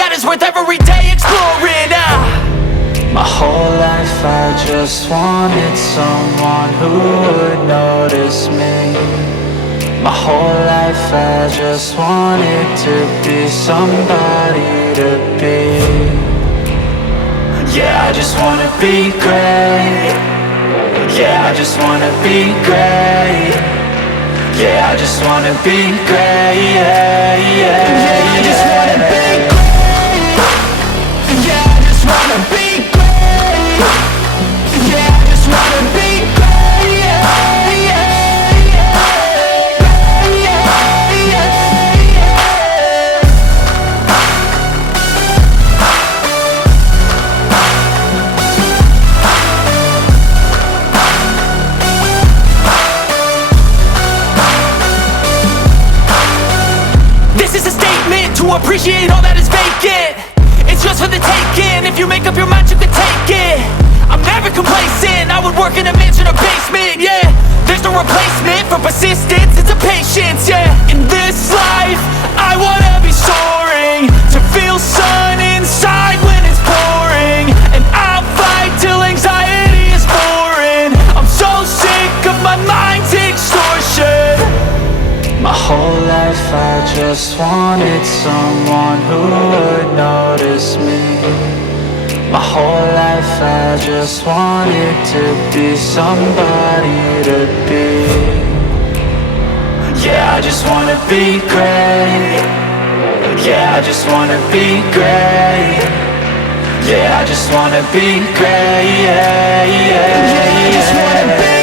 that is worth every day exploring. My whole life I just wanted someone who would notice me. My whole life I just wanted to be somebody to be. Yeah, I just wanna be great. Yeah, I just wanna be great. Yeah, I just wanna be great. Yeah, yeah, yeah, I just wanna be great. Yeah, I just wanna be great. Yeah, I just wanna be great. Yeah, yeah, yeah, yeah, yeah, yeah. This is a statement to appreciate all that is vacant. It's just for the taking. If you make up your mind, you can take it. I'm never complacent. I would work in a mansion or basement, yeah. There's no replacement for persistence, it's a patience, yeah. In this life, I wanna be soaring, to feel sun inside when it's pouring. And I'll fight till anxiety is foreign. I'm so sick of my mind's extortion. My whole life I just wanted someone who would notice me. My whole life I just wanted to be somebody to be. Yeah, I just wanna be great. Yeah, I just wanna be great. Yeah, I just wanna be great. Yeah, yeah, yeah, I just wanna be